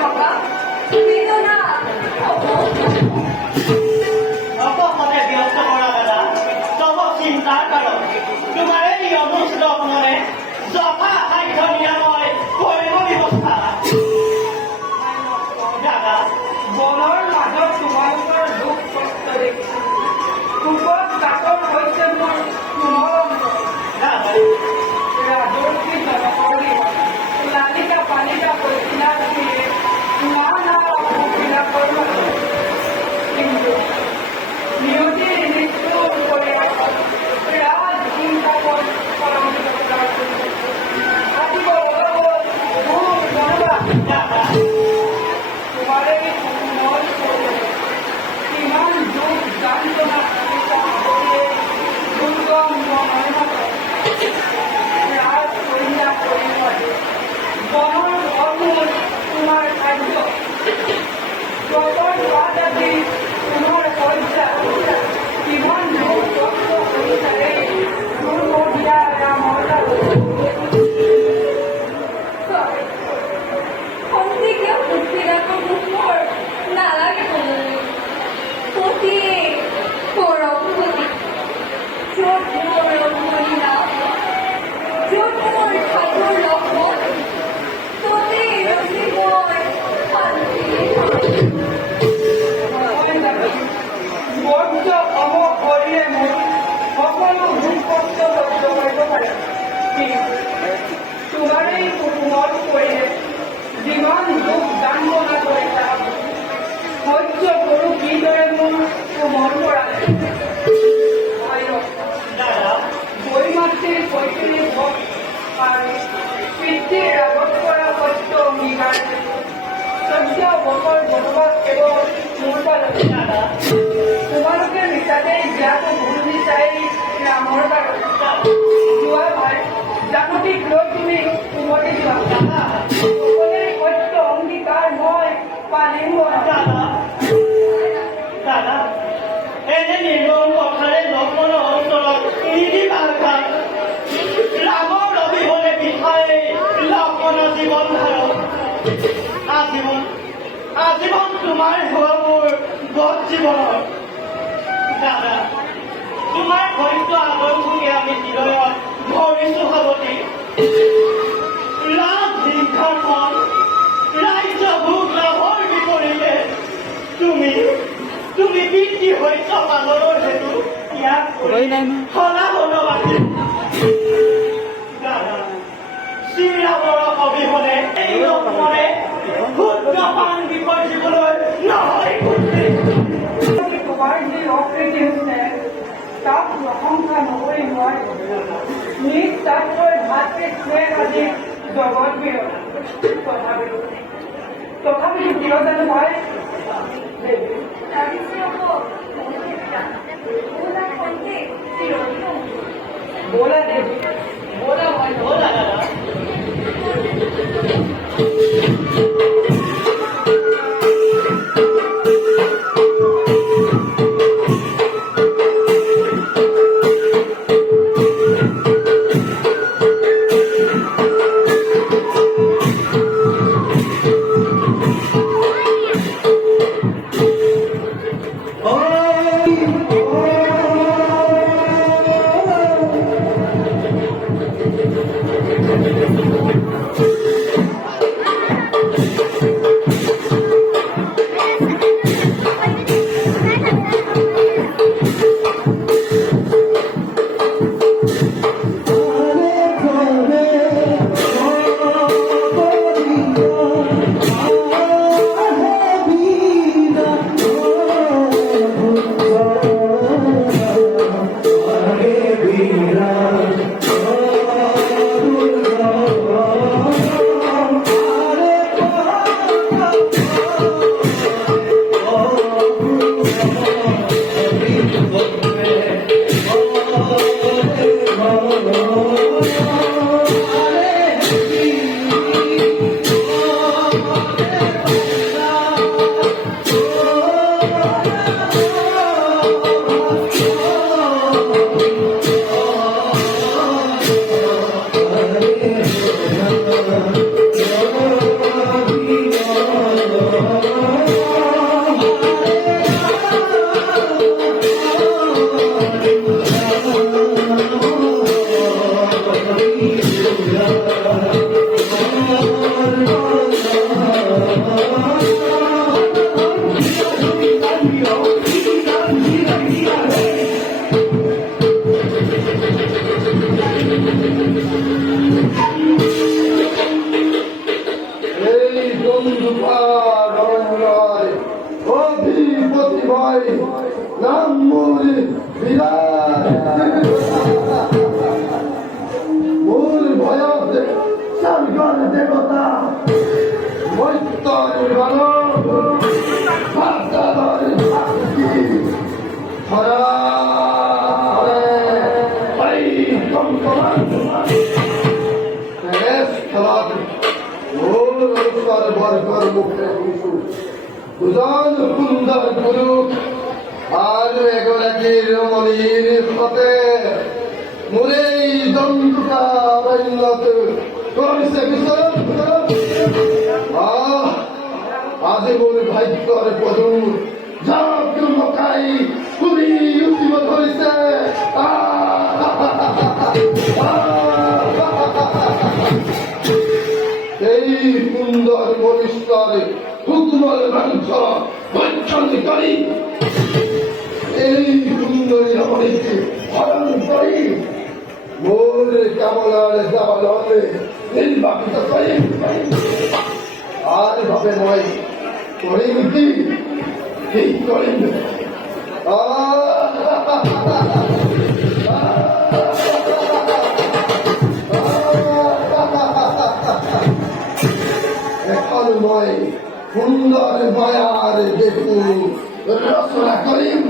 থকা বেদনা অকলে ব্যস্ত কৰা দাদা তব চিন্তাৰ কাৰণ তোমাৰ এই অনুষ্ঠ মনে যথা সাধ্য নিৰাময় কৰিব ব্যৱস্থা দাদা বনৰ মাজত তোমালোকৰ দুখ কষ্ট দেখিছোঁ সুখত কাকৰ হৈছে মোৰ কোমল দাদা ৰাজৰ্ষি জনকৰ্মী লালিকা পালিকা কৈছিলা দিয়ে নানা অসুবিধাকৰ মাজত কিন্তু নিয়তিৰ মৃত্যুৰ পৰিয়ালত ৰাজ চিন্তাপন আজিব বহুত ধন্যবাদ দাদা তোমাৰে কোমল শৰীৰে কিমান দুখ যন্ত্ৰণা কৰিয়ে দুৰ্গম মনত ৰাজ কন্যা পৰিবাৰে বনৰ ফলমূল তোমাৰ খাদ্য গছৰ পাত আদি তোমাৰ শয্যা কিমান দুখ কষ্ট কৰিছাৰে মোৰ মহিলা ৰামৰ সন্ধিকে উৎপীড়াটো মোৰ নালাগে ক'বলৈ সতী পৰমপতি য'ত মোৰ ৰঘুমণি নাম য'ত মোৰ ঠাকুৰ লক্ষ্মণ ততে ৰচি মই শান্তি বৰ্জ অম শৰীৰে মোৰ সকলো দুখ কষ্ট সহ্য কৰিব পাৰে কিন্তু তোমাৰ এই কোমল শৰীৰে যিমান দুখ যান্ত্ৰণা কৰিছা সহ্য কৰোঁ কিদৰে মোৰ কোমল পৰালে দাদা বৈ মাতৃৰ কৈথিলী ভোগ আৰু পিতৃৰ আগত কৰা সত্য অংগীকাৰ 14 বছৰ বনবাস কেৱল মোৰ কাৰণে দাদা তোমালোকে মিছাতে জ্ঞাত ভুল চাই ৰামৰ কাৰণে যোৱা ভাই জানকীক লৈ তুমি উভতি যোৱা সকলোৰে সত্য অংগীকাৰ মই পালিম দাদা দাদা এনে নিৰ্মম কথাৰে লক্ষ্মণৰ অন্তৰত নিধি বালকাত ৰামৰ অভিমনে বিষয়ে লক্ষ্মণৰ জীৱন ধাৰণ আজীৱন তোমাৰ হোৱা মোৰ গত জীৱনৰ দাদা তোমাৰ ভৰিত আগৰ শুনি আমি হৃদয়ত ভৰিছো সাৱতী লাভ হিংসাৰ ফল ৰাজ্য ভোগ লাভৰ বিপৰীতে তুমি বৃদ্ধি হৈছ পালনৰ হেতু ইয়াক সলাব নবাকে দাদা শ্ৰীৰামৰ অবিহনে এই লক্ষ্মণে ক্ষুদ্ৰ পান বিপৰ্জিবলৈ নহয় তোমাৰ যি অকৃতি হৈছে তাক প্ৰশংসা নকৰি মই নিজ তাতকৈ ভাতৃ স্নেহ আজি জগত বিৰল তথাপিতো কিয় জানো ভাই লাগিছে হ'ব ওলা কণ্ঠে চিৰদিন ব'লা দেৱী ব'লা ভাই ব'লা দাদা Oh মূল ভয়ক স্বর্গর দেবতা মৈত্তর গণ ভাতার সাক্ষী হরা বরকর মুখে দুজন সুন্দর পুরুষ আর এগোলাকি রমণীর সাথে মুরেই দণ্ডকা অরণ্যত করিছে বিচরণ আজ মোর ভাগ্যর পদু যাক মকাই কুড়ি উঠিব ধরিছে এই সুন্দর পরিষ্কার হুকুমল মাংস ভক্ষণ করি এই সুন্দরী রমণীকে হরণ করি মোর কামলার জালনে নির্বাপিত করি আর ভাবে নয় করিম কি ঠিক করিম এখন নয় সুন্দর মায়ার দেখুন রচনা করিম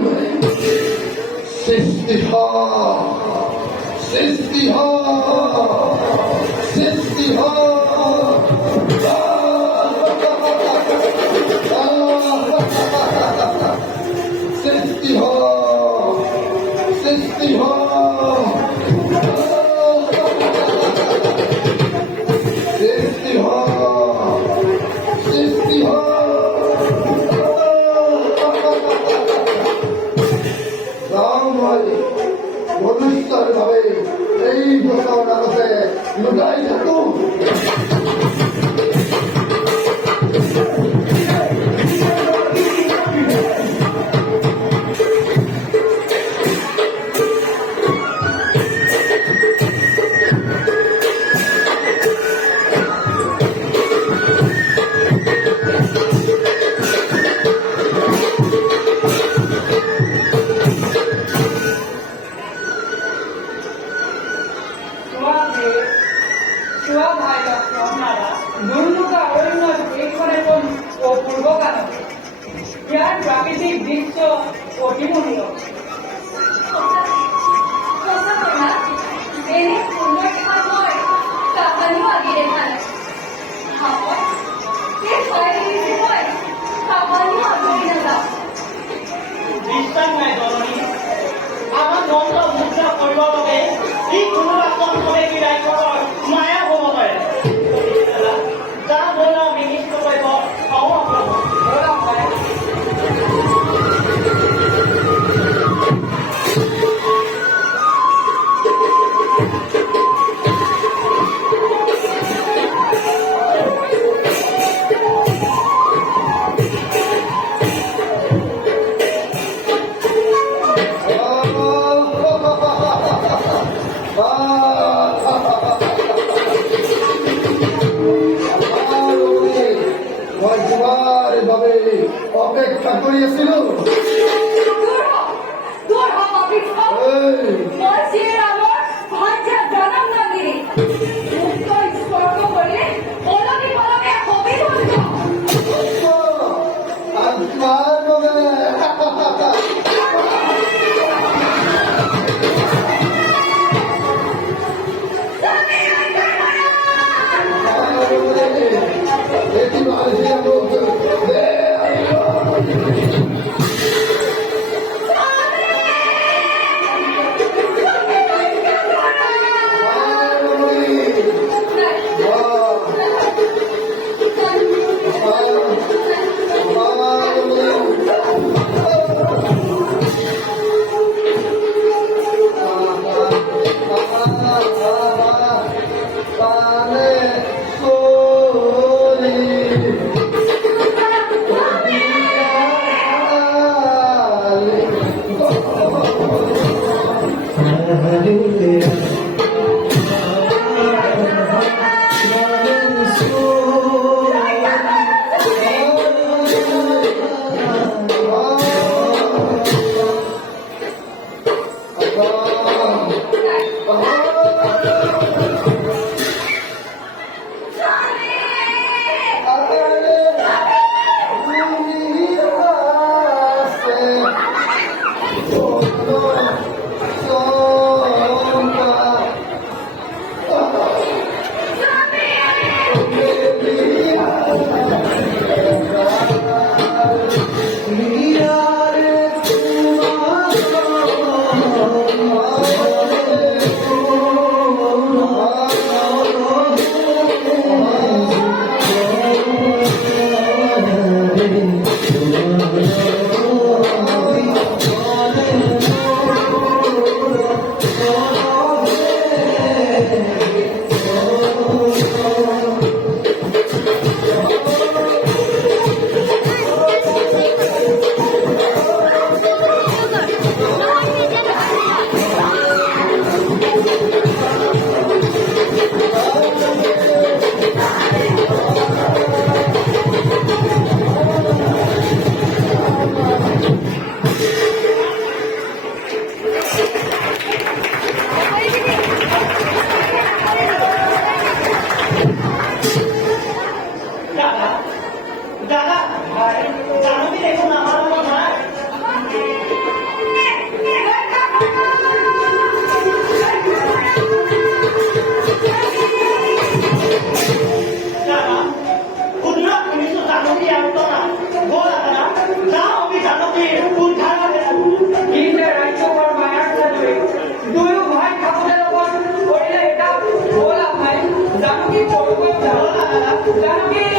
সৃষ্টি সৃষ্টি সৃষ্টি সৃষ্টি সৃষ্টি সৃষ্টি সৃষ্টি মনুষ্যর ভাবে এই বছর আগতে লুকাই থাকুন প্রাকৃতিক দৃশ্য অতিমূল্য এনে সুন্দর খাবার কাহানিও আগে দেখায় খাবার সে শয়তানি সময় কাহানিও আগে না বিশ্বাস নাই জননী আমাৰ মন্দ মুগ্ধ কৰিবৰ বাবে ই কোনো আচৰণ কৰে কি ৰাইজৰ মায়া হ'ব পাৰে যা বল মিনিষ্ট কৰিব কওঁ আপোনাক অপেক্ষা করিয়াছিল দাদা দাদা জানকী দেখুন আমার কথা দাদা শুনিছো জানকী আৰু টনা ব'লা দাদা যাওঁ আমি জানকীৰ উদ্ধাৰ কি যে ৰাজ্যৰ মায়াৰ সাজুৱে দুয়ো ভাই থাকোঁতে লগত কৰিলে এটা ব'লা ভাই জানকী কৰিব যাওঁ জানকী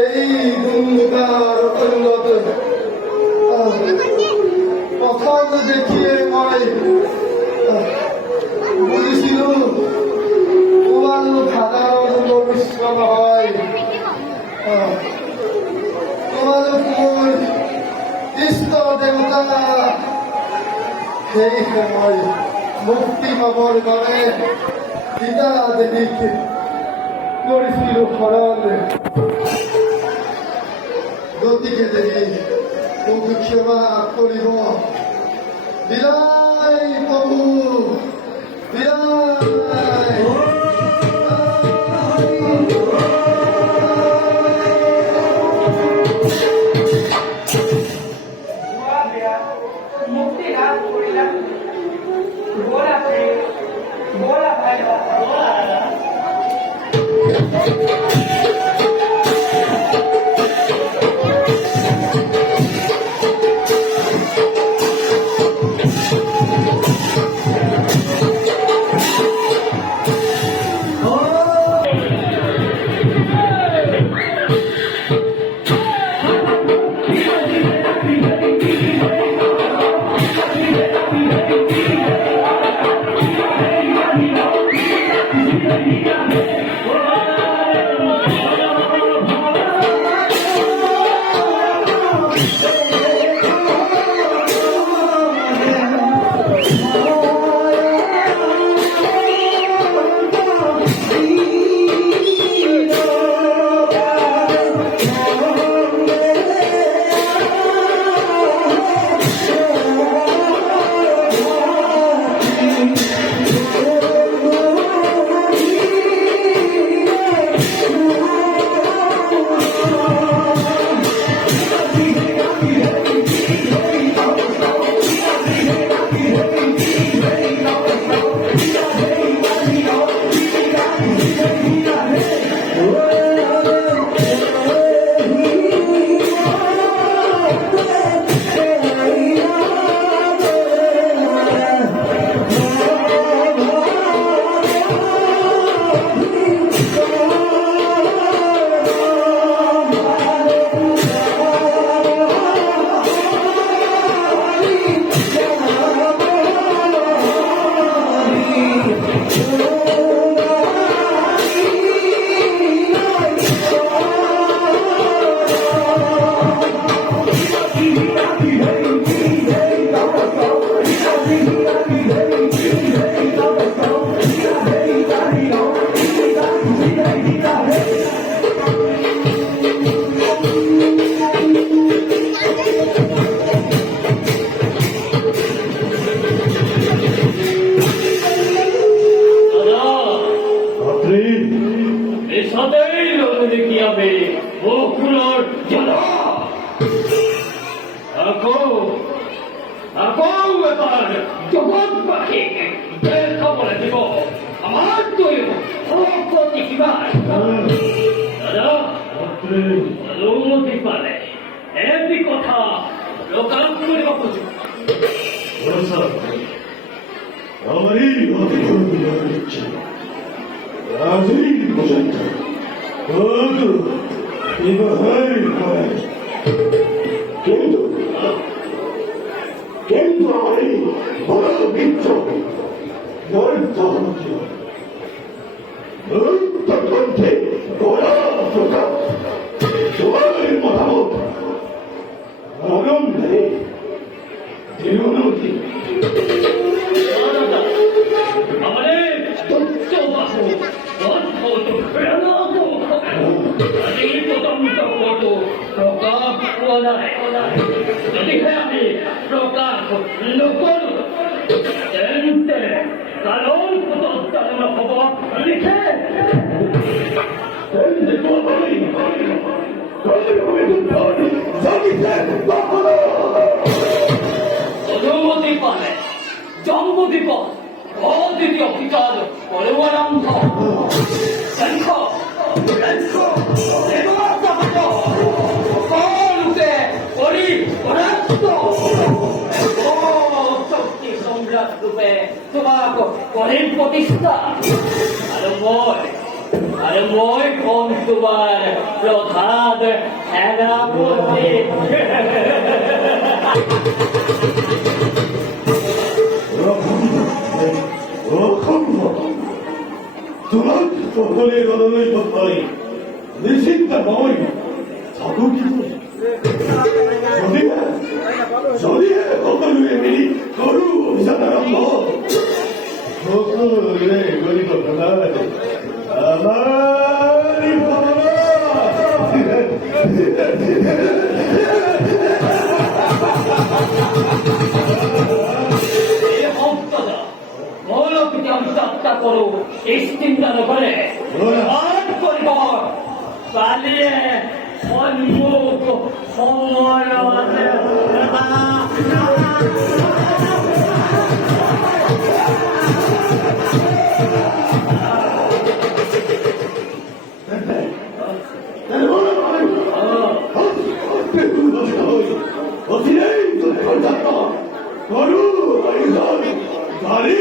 এই দুর্গার অঙ্গত প্রথম দেখিয়ে মই বুঝিছিলো তোমার সাধারণ মনুষ্য নহয় তোমালোক মোৰ ইষ্ট দেৱতা সেই সময় মুক্তি পাবৰ বাবে সীতা দেৱীক কৰিছিলো শৰণ গতিকে দেৱী মোক ক্ষমা কৰিব বিদায় প্ৰভু বিদায় গোৱা বেয়া মুক্তি লাভ কৰিলা বলা প্ৰেম বলা ভাই জগৎ পাখি খবরে দিব আমার তো প্রতি কিবার দাদা অনুমতি পালে এমনি কথা লোকান্ত করে বুঝু আমারই ইচ্ছে রাজই পর্যন্ত কিন্তু কিন্তু আমারই বড় মিত্র গ্রন্থে ওরা প্রকাশ তোমার মতামত আনন্দে অনুমতি আমাদের তুচ্ছ বাহু অদ্ভুত প্রেরণাত আদি তদন্ত কত প্রকাশ ওলায় যদি আমি প্রকাশ নকল তেন্তে কারণ প্রদর্শন হব লিখে অনুমতি পালে জম্বুদ্বীপত অদ্বিতীয় পিতার পরমানন্দ শঙ্খ সকলোকে কৰি পৰাস্ত শক্তি সম্ৰাট ৰূপে তোমাক কৰিম প্ৰতিষ্ঠা আৰু মই আরে মই কোন তোমার প্রধান সেনাপতি তোমার সকলের অনুনয় হয় নিশ্চিন্ত নয় থাকো কি যদি সকলোৱে মিলি কৰো অভিযান আৰম্ভ সকলোৰে গৰিব হত্যা করো এই চিন্তা নকরে পরিবার পালিয়ে সম্মুখ সময় আছে করু গাড়ি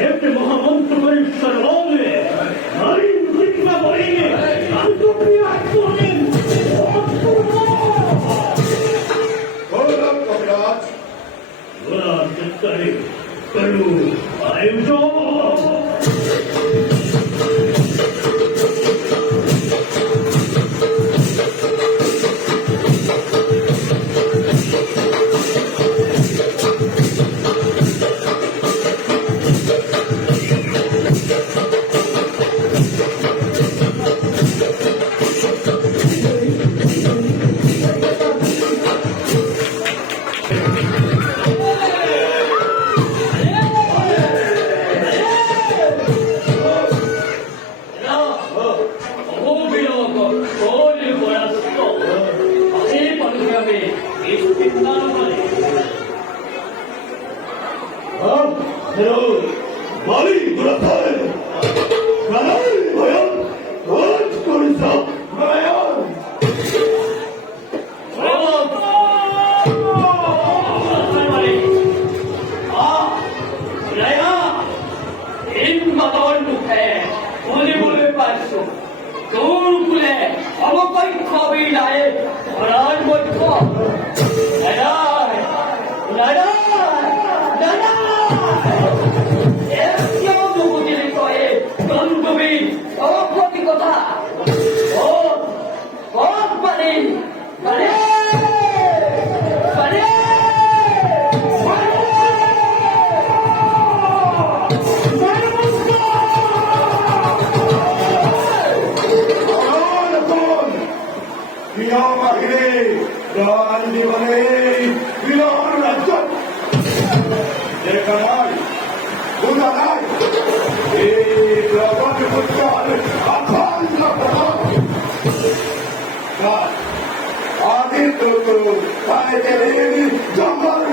Este মহামন্ত্র পরিষ্কার হবে নারী প্রতিভা বলিনি আন্তর্প্রিয় করেন বললাম কবিরাজ ওরা চিত্তারে করু আয়োজন বাড়ি কোথায় নারায়ণ ভয়ন রোজ করিস নারায়ণ প্রাণ জীবনে বিরাট রাজ্য কামাই বুঝা নাই এই জগৎ বুঝার আকাঙ্ক্ষা আদিত্য জঙ্গল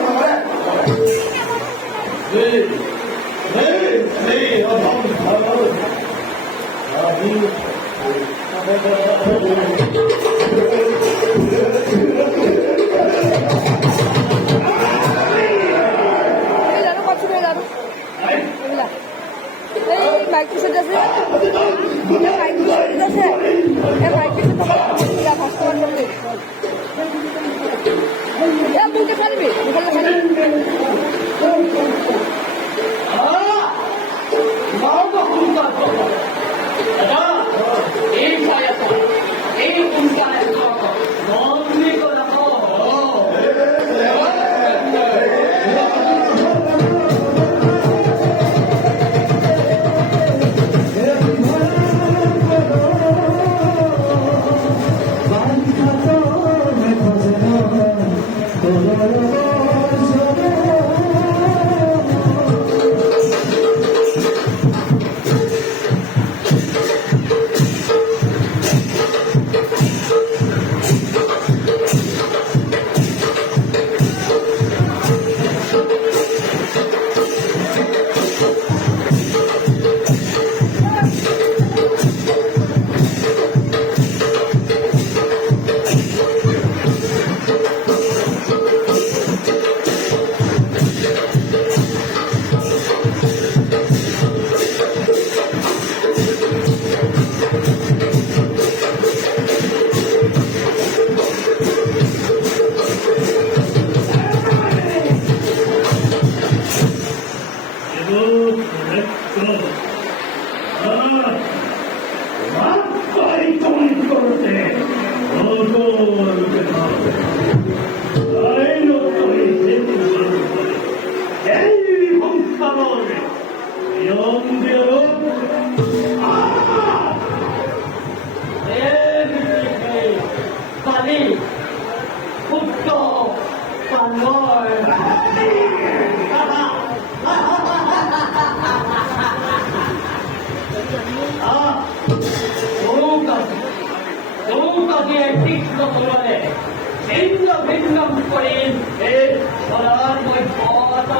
Young তুলনায় ভিন্ন ভিন্ন করেন এর সরার বৈধতা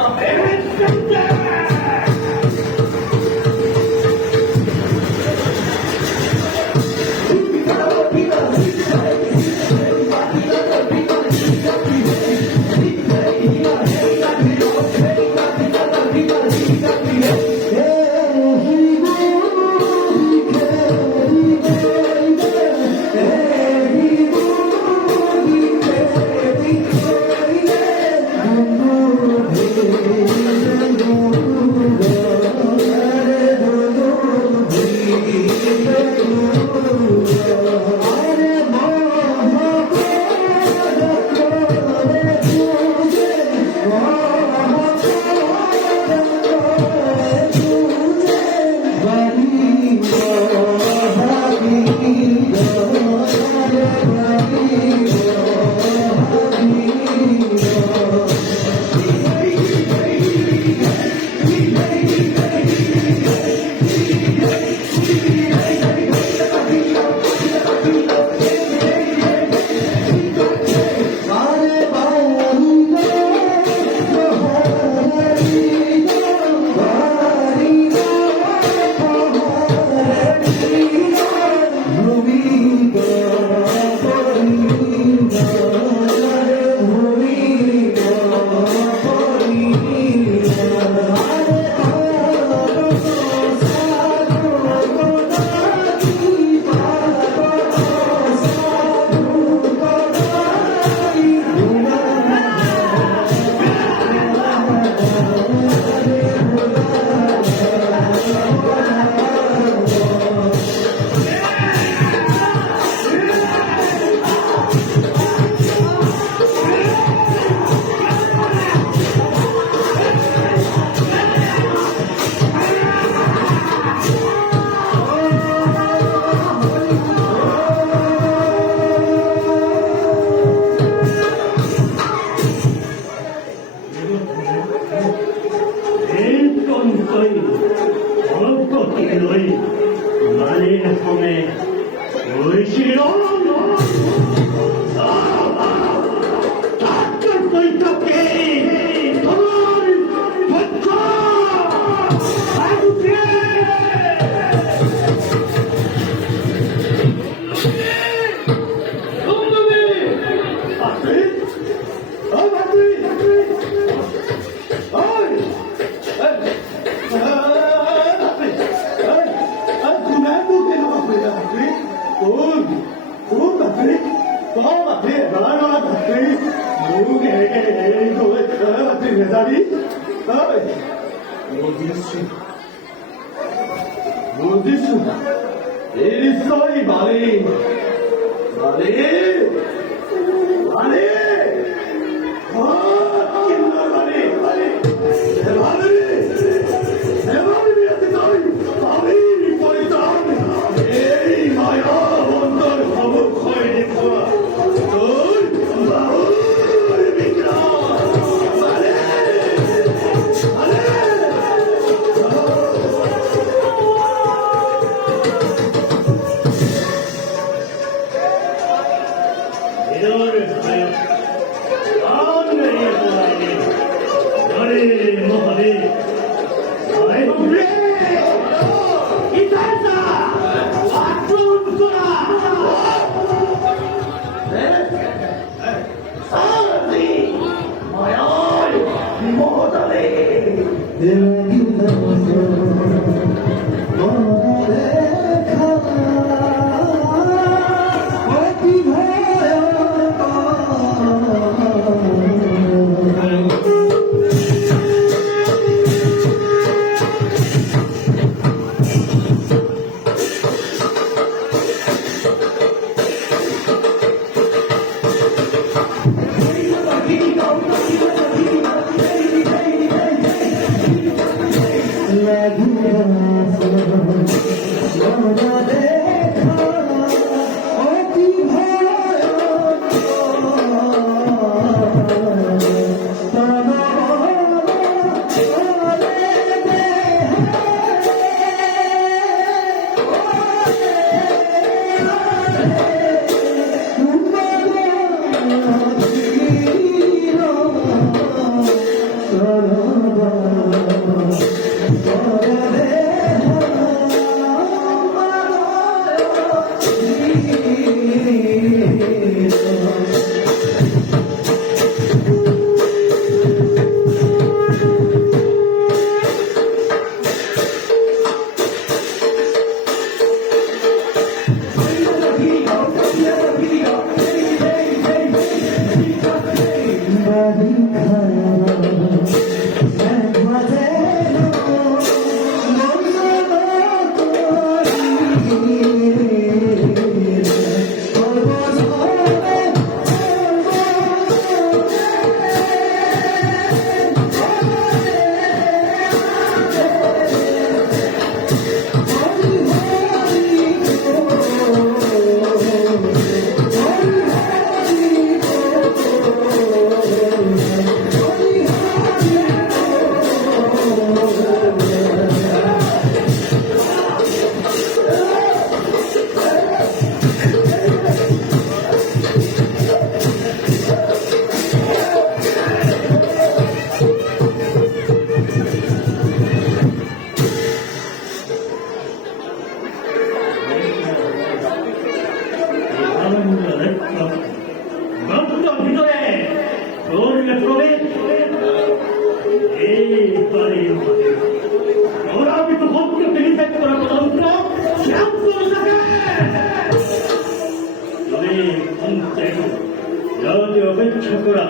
ছোকরা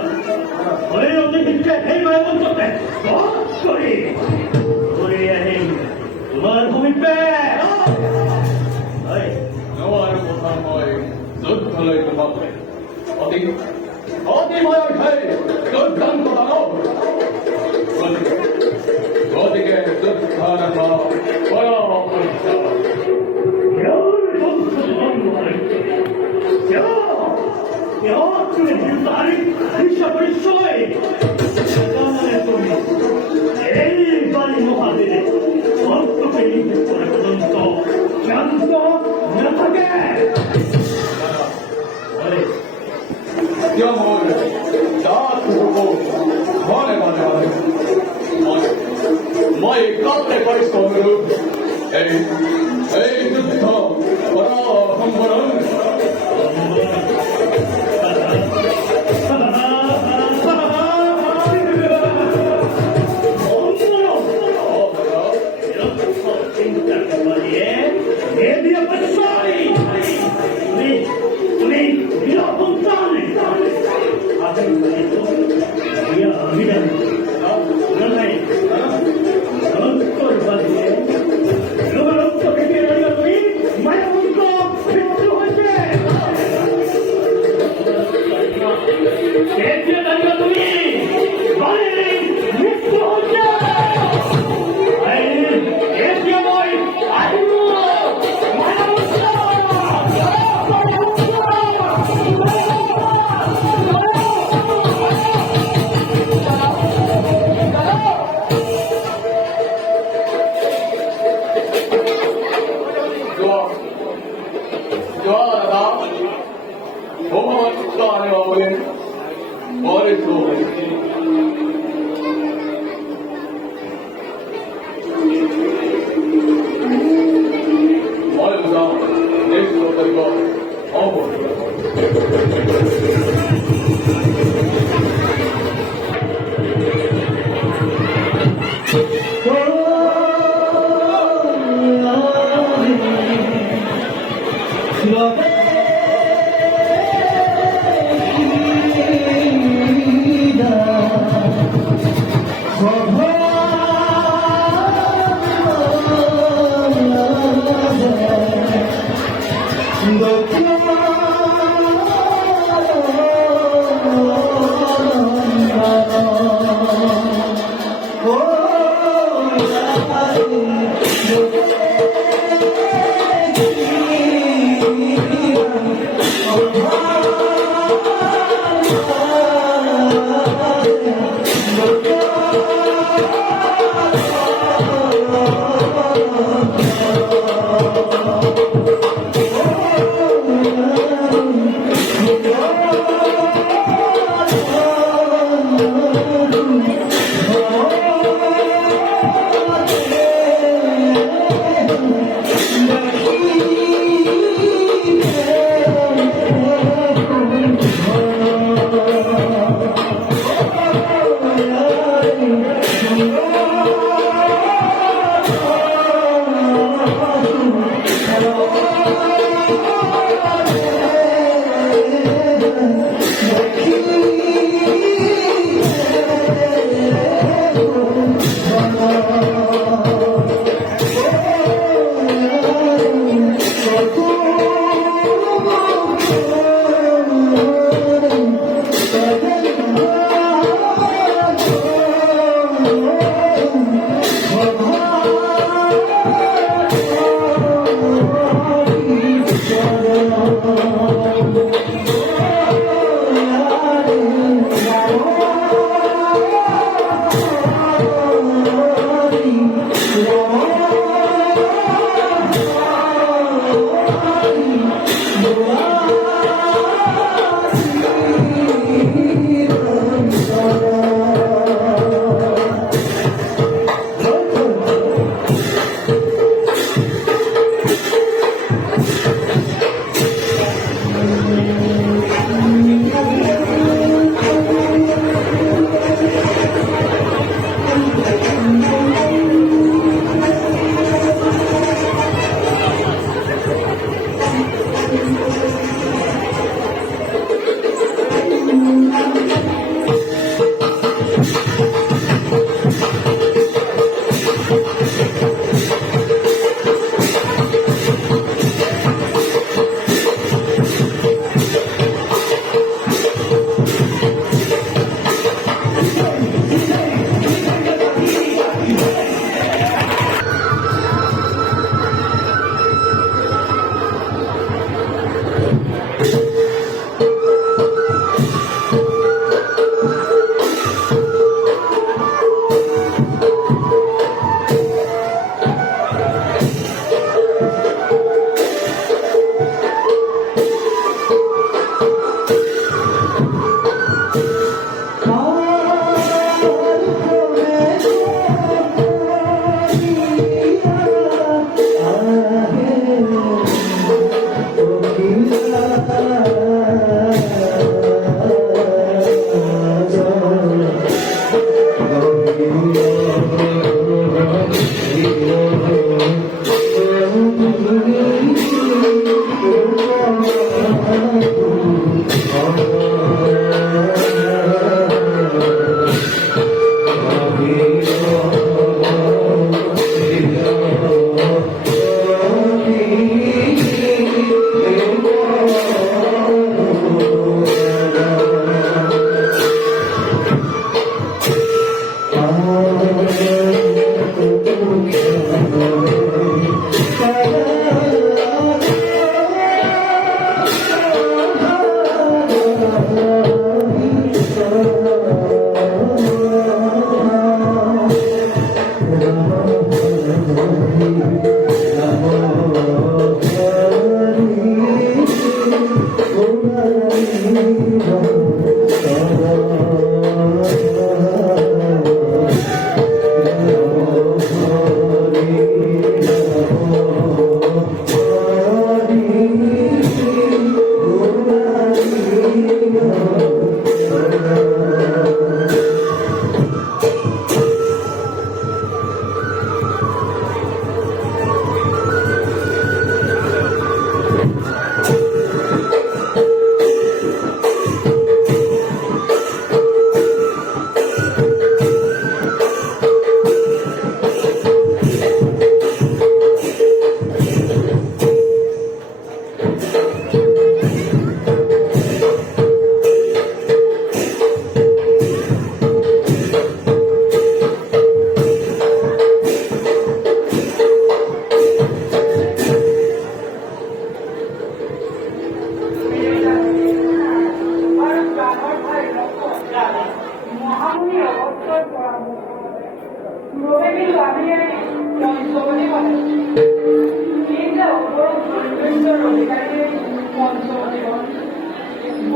ঘরে অতিথিকে এই মায়াবন করতে করি করে আহিম তোমার ভূমিতে আমার কথা নয় যুদ্ধলৈ তোমাকে অতি অতি ভয় খাই দুর্দান্ত দানব গতিকে যুদ্ধ না বড় পরীক্ষা Diamor, da turbo, vale. Mai katte paistomelu, ei yutta, vara hambaran. Go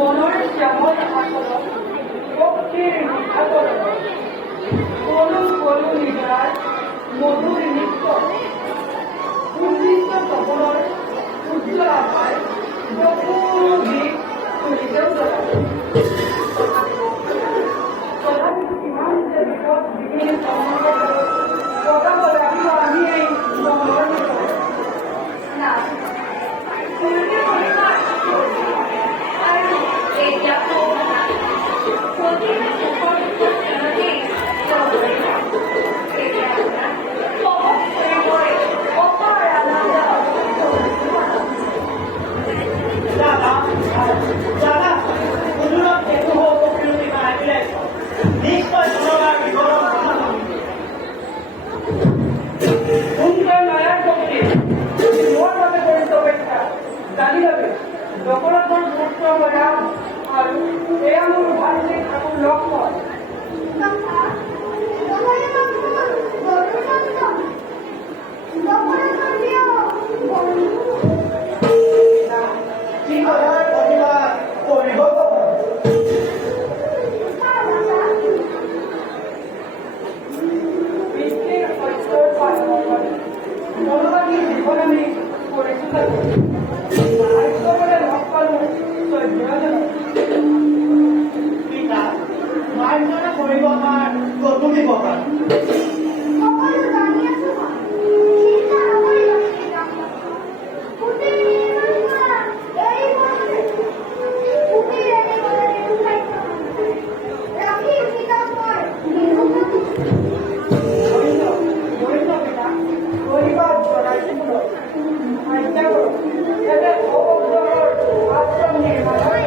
বনৰ শ্যামল আচলত পক্ষীৰ নিশাকৰণ কলু কলু নিদ্ৰাৰ মধুৰ নৃত্য উদ্দীপ্ত তপনৰ উজ্জ্বল আভাৰ বকুল দিশ তুলিতেও তথাপিতো কিমান যে বিপদ বিঘিনি পতাবলৈ আমি এই চহৰৰ ভিতৰত না কোনোকে পৰিমাণ আৰু এই জাতৰ কথা প্ৰতিটো সুখৰ ক্ষণতেই চবৰে এতিয়া সহজ কৰিবলৈ অপাৰ আনন্দ দাদা দাদা কোনোবা সেইটো হ'ব বিৰোধী আহিলে নিশ্চয় জনতাৰ বিৱৰণ সুন্দৰ মায়াৰ শক্তি মোৰ বাবে কৰিছে অপেক্ষা জানি ল'বে দশৰথৰ পুত্ৰ ময়া আৰু এয়া মোৰ ভাতৃ ঠাকুৰ লক্ষ্মণ কি কৰাৰ প্ৰতিবাদ কৰিব পিতৃৰ সত্যৰ পালন মনোবাদী জীৱন আমি কৰিছোঁ ভাগ্যৰে লগ পালোঁ চৈধ্যজনক পিতা মাৰ্জনা কৰিব আমাৰ গধূলি বজাৰ সকলো জানি আছো মই চিন্তা নকৰিব পুতিৰ এই বছৰে পুতিৰ এই বছৰে ৰাখি পিতাক মই ধন্য পিতা ধন্যবাদ জনাইছিলোঁ আজ্ঞা কৰোঁ যাতে অৱসৰৰ আশ্ৰম নিৰ্মাণ হয়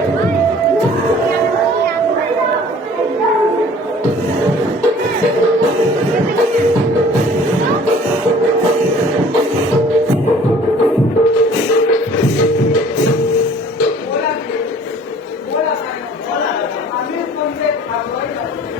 ব'লা আমি সন্দেহ ভাগলৈ যাওঁ